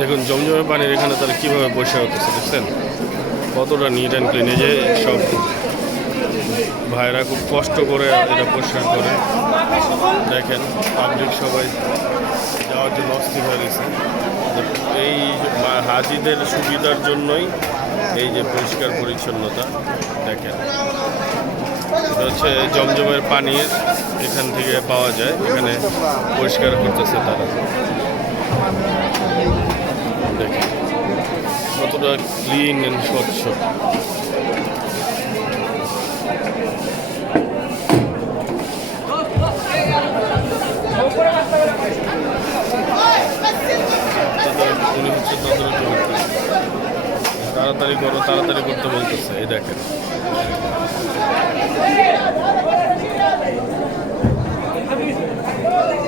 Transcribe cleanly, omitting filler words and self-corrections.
দেখুন জমজমের পানির এখানে তারা কীভাবে বসে হতেছে দেখছেন, কতটা নিট অ্যান্ড ক্লিন। এই যে সব ভাইরা খুব কষ্ট করে এটা পরিষ্কার করে। দেখেন পাবলিক সবাই যাওয়ার জন্য অস্থির হয়ে গেছে। এই হাজিদের সুবিধার জন্যই এই যে পরিষ্কার পরিচ্ছন্নতা। দেখেন এটা হচ্ছে জমজমের পানির এখান থেকে পাওয়া যায়, এখানে পরিষ্কার করতেছে তারা। দেখেন কতটা ক্লিন অ্যান্ড স্বচ্ছ। উনি হচ্ছে তদারকি করতেছে, তাড়াতাড়ি করো তাড়াতাড়ি করতে বলতেছে। এই দেখেন